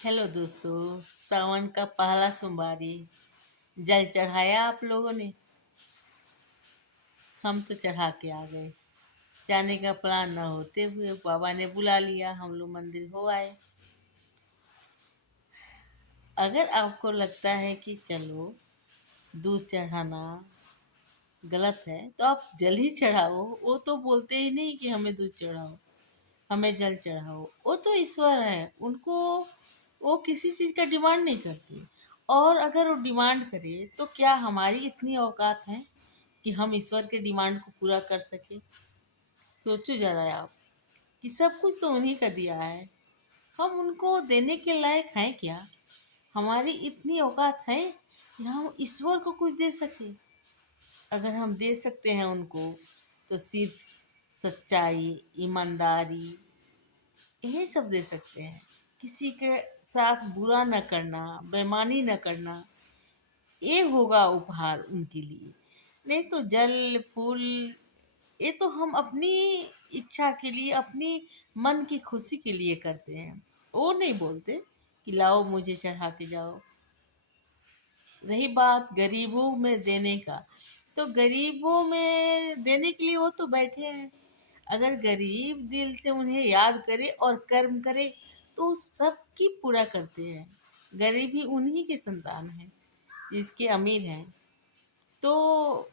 Hello दोस्तों। सावन का पहला सोमवारी जल चढ़ाया आप लोगों ने? हम तो चढ़ा के आ गए। जाने का प्लान न होते हुए बाबा ने बुला लिया, हम लोग मंदिर हो आए। अगर आपको लगता है कि चलो दूध चढ़ाना गलत है तो आप जल ही चढ़ाओ। वो तो बोलते ही नहीं कि हमें दूध चढ़ाओ, हमें जल चढ़ाओ। वो तो ईश्वर है, उनको वो किसी चीज़ का डिमांड नहीं करते। और अगर वो डिमांड करे तो क्या हमारी इतनी औकात है कि हम ईश्वर के डिमांड को पूरा कर सके? सोचो जरा आप कि सब कुछ तो उन्हीं का दिया है, हम उनको देने के लायक हैं क्या? हमारी इतनी औकात है कि हम ईश्वर को कुछ दे सके? अगर हम दे सकते हैं उनको तो सिर्फ सच्चाई, ईमानदारी, यही सब दे सकते हैं। किसी के साथ बुरा न करना, बेईमानी न करना, ये होगा उपहार उनके लिए। नहीं तो जल फूल, ये तो हम अपनी इच्छा के लिए, अपनी मन की खुशी के लिए करते हैं। वो नहीं बोलते कि लाओ मुझे चढ़ा के जाओ। रही बात गरीबों में देने का, तो गरीबों में देने के लिए वो तो बैठे हैं। अगर गरीब दिल से उन्हें याद करे और कर्म करे तो सबकी पूरा करते हैं। गरीब ही उन्हीं के संतान हैं जिसके अमीर हैं। तो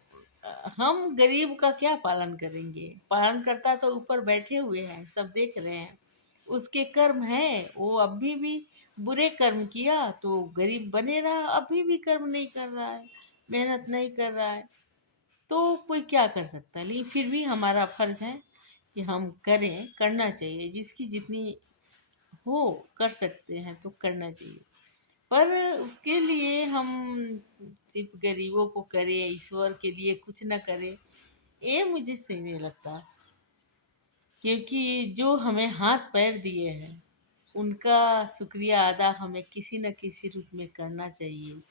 हम गरीब का क्या पालन करेंगे? पालन करता तो ऊपर बैठे हुए हैं, सब देख रहे हैं। उसके कर्म हैं, वो अभी भी बुरे कर्म किया तो गरीब बने रहा, अभी भी कर्म नहीं कर रहा है, मेहनत नहीं कर रहा है। तो कोई क्या कर सकता है? लेकिन फिर भी हमारा फर्ज है कि हम करें, करना चाहिए। जिसकी जितनी हो कर सकते हैं तो करना चाहिए। पर उसके लिए हम सिर्फ गरीबों को करें, ईश्वर के लिए कुछ न करें, ये मुझे सही नहीं लगता। क्योंकि जो हमें हाथ पैर दिए हैं उनका शुक्रिया अदा हमें किसी न किसी रूप में करना चाहिए।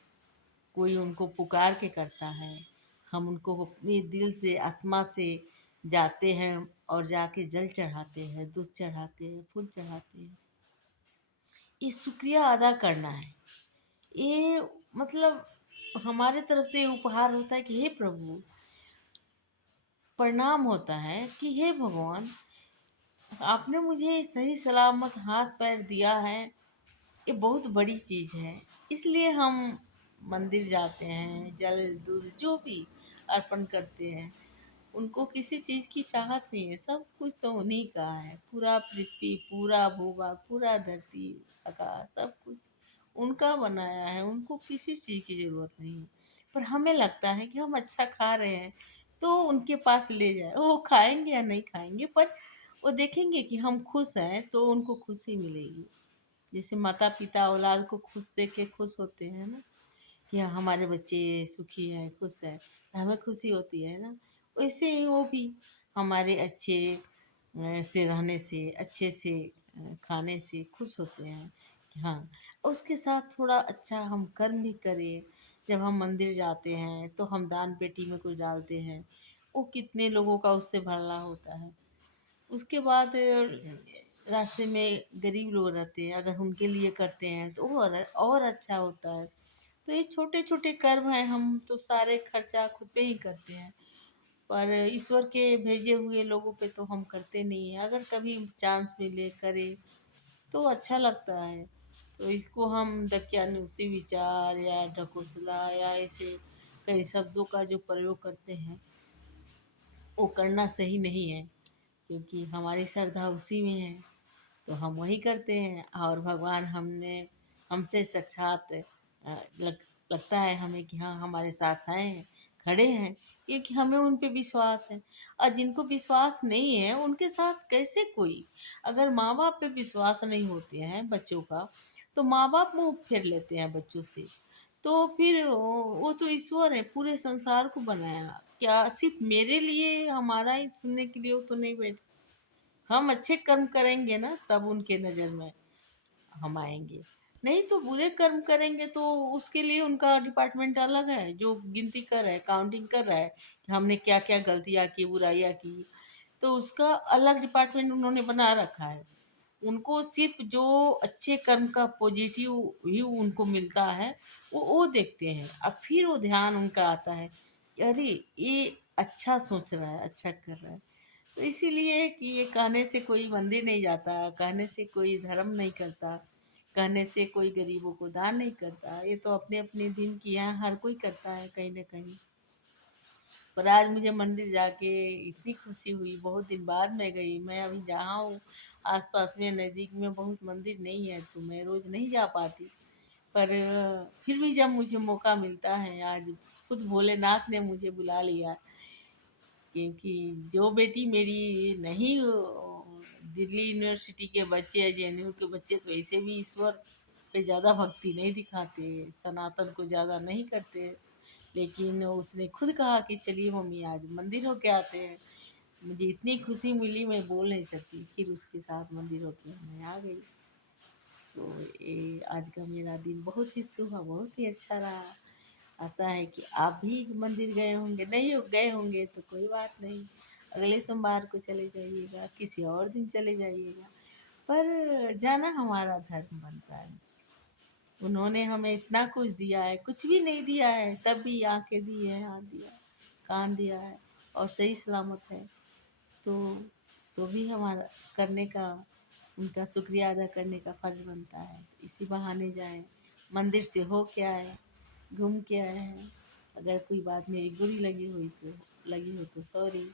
कोई उनको पुकार के करता है, हम उनको अपने दिल से, आत्मा से जाते हैं और जाके जल चढ़ाते हैं, दूध चढ़ाते हैं, फूल चढ़ाते हैं। ये शुक्रिया अदा करना है। ये मतलब हमारे तरफ से ये उपहार होता है कि हे प्रभु, प्रणाम होता है कि हे भगवान, आपने मुझे सही सलामत हाथ पैर दिया है। ये बहुत बड़ी चीज़ है। इसलिए हम मंदिर जाते हैं, जल दूध जो भी अर्पण करते हैं। उनको किसी चीज़ की चाहत नहीं है, सब कुछ तो उन्हीं का है। पूरा पृथ्वी, पूरा भूभाग, पूरा धरती, आकाश, सब कुछ उनका बनाया है। उनको किसी चीज़ की ज़रूरत नहीं है। पर हमें लगता है कि हम अच्छा खा रहे हैं तो उनके पास ले जाए। वो खाएंगे या नहीं खाएंगे, पर वो देखेंगे कि हम खुश हैं तो उनको खुशी मिलेगी। जैसे माता पिता औलाद को खुश देख के खुश होते हैं ना, कि हाँ, हमारे बच्चे सुखी हैं, खुश हैं, तो हमें खुशी होती है ना। वैसे ही वो भी हमारे अच्छे से रहने से, अच्छे से खाने से खुश होते हैं कि हाँ। उसके साथ थोड़ा अच्छा हम कर्म भी करें। जब हम मंदिर जाते हैं तो हम दान पेटी में कुछ डालते हैं, वो कितने लोगों का उससे भला होता है। उसके बाद रास्ते में गरीब लोग रहते हैं, अगर उनके लिए करते हैं तो वो और अच्छा होता है। तो ये छोटे छोटे कर्म हैं, हम तो सारे खर्चा खुद पे ही करते हैं। पर ईश्वर के भेजे हुए लोगों पे तो हम करते नहीं हैं। अगर कभी चांस मिले करे तो अच्छा लगता है। तो इसको हम दकियानुसी विचार या ढकोसला या ऐसे कई शब्दों का जो प्रयोग करते हैं वो करना सही नहीं है। क्योंकि हमारी श्रद्धा उसी में है तो हम वही करते हैं। और भगवान हमने हमसे साक्षात लगता है हमें कि हाँ, हमारे साथ हैं, खड़े हैं, क्योंकि हमें उन पे विश्वास है। और जिनको विश्वास नहीं है उनके साथ कैसे कोई? अगर माँ बाप पे विश्वास नहीं होते हैं बच्चों का तो माँ बाप मुंह फेर लेते हैं बच्चों से। तो फिर वो तो ईश्वर है, पूरे संसार को बनाया, क्या सिर्फ मेरे लिए, हमारा ही सुनने के लिए वो तो नहीं बैठे। हम अच्छे कर्म करेंगे ना तब उनके नज़र में हम आएंगे। नहीं तो बुरे कर्म करेंगे तो उसके लिए उनका डिपार्टमेंट अलग है जो गिनती कर रहा है, काउंटिंग कर रहा है कि हमने क्या क्या गलतियाँ की, बुराइयाँ की। तो उसका अलग डिपार्टमेंट उन्होंने बना रखा है। उनको सिर्फ जो अच्छे कर्म का पॉजिटिव व्यू उनको मिलता है वो देखते हैं। अब फिर वो ध्यान उनका आता है कि अरे ये अच्छा सोच रहा है, अच्छा कर रहा है। तो इसीलिए कि ये कहने से कोई मंदिर नहीं जाता, कहने से कोई धर्म नहीं करता, कहने से कोई गरीबों को दान नहीं करता। ये तो अपने अपने दिन की यहाँ हर कोई करता है कहीं ना कहीं। पर आज मुझे मंदिर जाके इतनी खुशी हुई, बहुत दिन बाद मैं गई। मैं अभी जहाँ हूँ आसपास में नज़दीक में बहुत मंदिर नहीं है तो मैं रोज़ नहीं जा पाती। पर फिर भी जब मुझे मौका मिलता है, आज खुद भोलेनाथ ने मुझे बुला लिया। क्योंकि जो बेटी मेरी नहीं दिल्ली यूनिवर्सिटी के बच्चे या जेएनयू के बच्चे तो ऐसे भी ईश्वर पे ज़्यादा भक्ति नहीं दिखाते, सनातन को ज़्यादा नहीं करते। लेकिन उसने खुद कहा कि चलिए मम्मी आज मंदिर होके आते हैं। मुझे इतनी खुशी मिली मैं बोल नहीं सकती। फिर उसके साथ मंदिर होके मैं आ गई। तो ये आज का मेरा दिन बहुत ही शुभ, बहुत ही अच्छा रहा। आशा है कि आप भी मंदिर गए होंगे, नहीं हो गए होंगे तो कोई बात नहीं, अगले सोमवार को चले जाइएगा, किसी और दिन चले जाइएगा। पर जाना हमारा धर्म बनता है। उन्होंने हमें इतना कुछ दिया है, कुछ भी नहीं दिया है तब भी आंखें दी है, हाथ दिया है, कान दिया है और सही सलामत है। तो भी हमारा करने का, उनका शुक्रिया अदा करने का फर्ज बनता है। इसी बहाने जाएं, मंदिर से हो के आए, घूम के आए हैं। अगर कोई बात मेरी बुरी लगी हो तो सॉरी।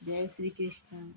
जय श्री कृष्ण।